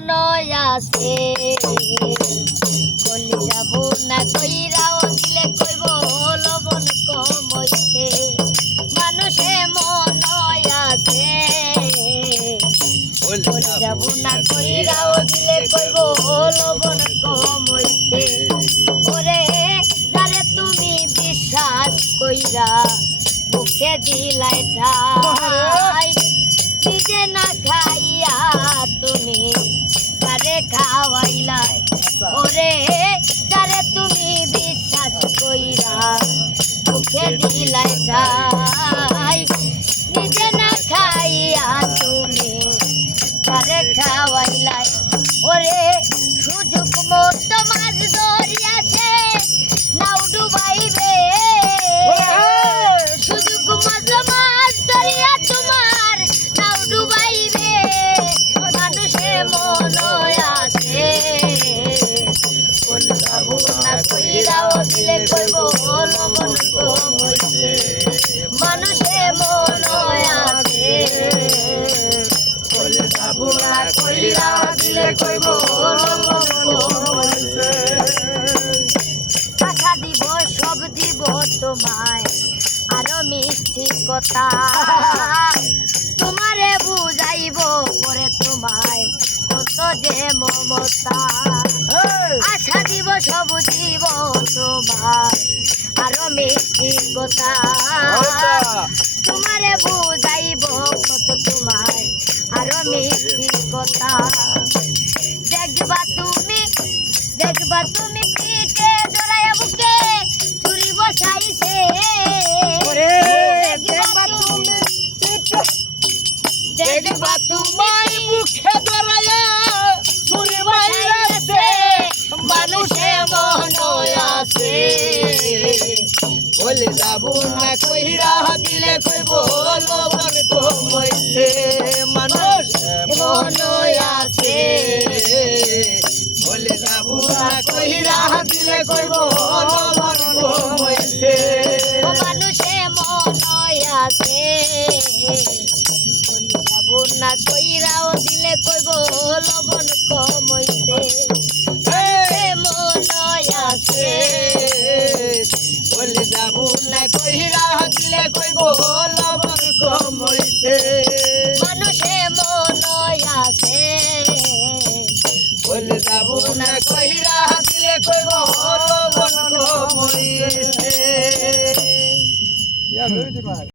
মন আছে বলি যাব না কইরাও দিলে কইব লবণ কম হইছে মানুষে মন আছে বলি যাব না কইরাও দিলে কইব লবণ কম হইছে ওরে যারে তুমি বিশ্বাস কইরা মুখে দিলাই ঠাই নিজে না খাইয়া তুমি তারে খাওয়াইলাই ওরে তারে তুমি বিশ্বাস কইরা মুখে দিলাই ঠাই নিজে না খাইয়া তুমি তারে খাওয়াইলাই ওরে সুযোগ মতো মাছ ধরিয়াছে নাও ডুবাইবে সুযোগ মতো মাছ ধরিয়া তোমার নাও ডুবাইবে মানুষে মন আছে বলি যাবো না কইরাও দিলে কইব লবণ কম হইছে মানুষে মন আছে বলি যাবো না কইরাও দিলে কইব লবণ কম হইছে আশা দিব সব দিব তোমায় আরো মিষ্টি কথা তোমারে বুঝাইব পরে তোমায় কত যে মমতা আশা দিব সব দিব তোমার আরো মিষ্টি কথা তোমারে বুঝাইব কত তোমায় আরো মিষ্টি কথা দেখবা তুমি পিঠে জড়াইয়া বুকে চুরি বসাইছে দেখবা তোমার মুখে ধরায়া চুরি বসাইছে মানুষে মন আছে বলে যাবো না কইরা দিলে কইব লবণ কম হইছে মানুষ মন আছে বলে যাবো না কইরা দিলে কইব লবণ কম হইছে মানুষে মন আছে বলি যাব না কইরাও দিলে কইব লবণ কম হইছে মন আছে বলে যাবো না কইরা দিলে কইব লবণ কম হইছে মানুষে মন আছে বলে যাবো না কইরা দিলে কইব